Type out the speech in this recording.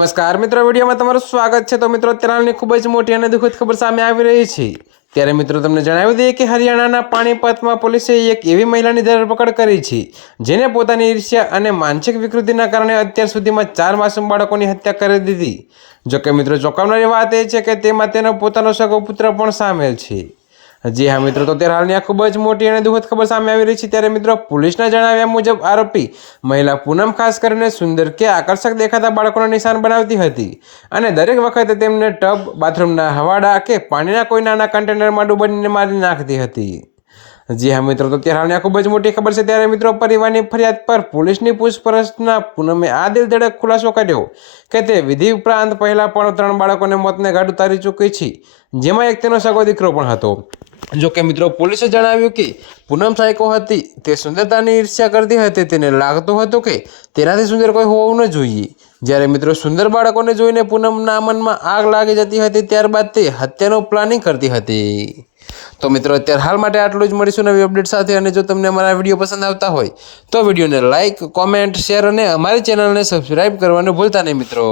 નમસ્કાર મિત્રો, વિડીયોમાં તમારું સ્વાગત છે। તો મિત્રો, અત્યારે હાલની ખૂબ જ મોટી અને દુઃખદ ખબર સામે આવી રહી છે। ત્યારે મિત્રો તમને જણાવી દઈએ કે હરિયાણાના પાણીપતમાં પોલીસે એક એવી મહિલાની ધરપકડ કરી છે જેને પોતાની ઈર્ષ્યા અને માનસિક વિકૃતિના કારણે અત્યાર સુધીમાં 4 માસૂમ બાળકોની હત્યા કરી દીધી। જોકે મિત્રો, ચોંકાવનારી વાત એ છે કે તેમાં તેનો પોતાનો સગો પુત્ર પણ સામેલ છે। જી હા મિત્રો, તો ત્યારે હાલની આ ખૂબ જ મોટી અને દુઃખદ ખબર સામે આવી રહી છે। ત્યારે મિત્રો, પોલીસના જણાવ્યા મુજબ આરોપી મહિલા પૂનમ ખાસ કરીને સુંદર કે આકર્ષક દેખાતા બાળકોને નિશાન બનાવતી હતી અને દરેક વખતે તેમને ટબ, બાથરૂમના હવાડા કે પાણીના કોઈ નાના કન્ટેનરમાં ડૂબાડીને મારી નાખતી હતી। જી હા મિત્રો, તો ત્યારે હાલની આ ખૂબ જ મોટી ખબર છે। ત્યારે મિત્રો, પરિવારની ફરિયાદ પર પોલીસની પૂછપરછના પૂનમે આ દિલધડક ખુલાસો કર્યો કે તે વિધિ ઉપરાંત પહેલા પણ 3 બાળકોને મોતને ઘાટ ઉતારી ચૂકી છે, જેમાં એક તેનો સગો દીકરો પણ હતો। જોકે મિત્રો, પોલીસે જણાવ્યું કે પૂનમ સાયકો હતી। તે સુંદરતાની ઈર્ષ્યા કરતી હતી। તેને લાગતું હતું કે તેનાથી સુંદર કોઈ હોવું ન જોઈએ। જ્યારે મિત્રો, સુંદર બાળકોને જોઈને પૂનમના મનમાં આગ લાગી જતી હતી। ત્યારબાદ તે હત્યાનું પ્લાનિંગ કરતી હતી। તો મિત્રો, અત્યારે હાલ માટે આટલું જ। મળીશું નવી અપડેટ સાથે। અને જો તમને અમારા વિડીયો પસંદ આવતા હોય તો વિડીયોને લાઇક, કોમેન્ટ, શેર અને અમારી ચેનલને સબસ્ક્રાઈબ કરવાનું ભૂલતા નહીં મિત્રો।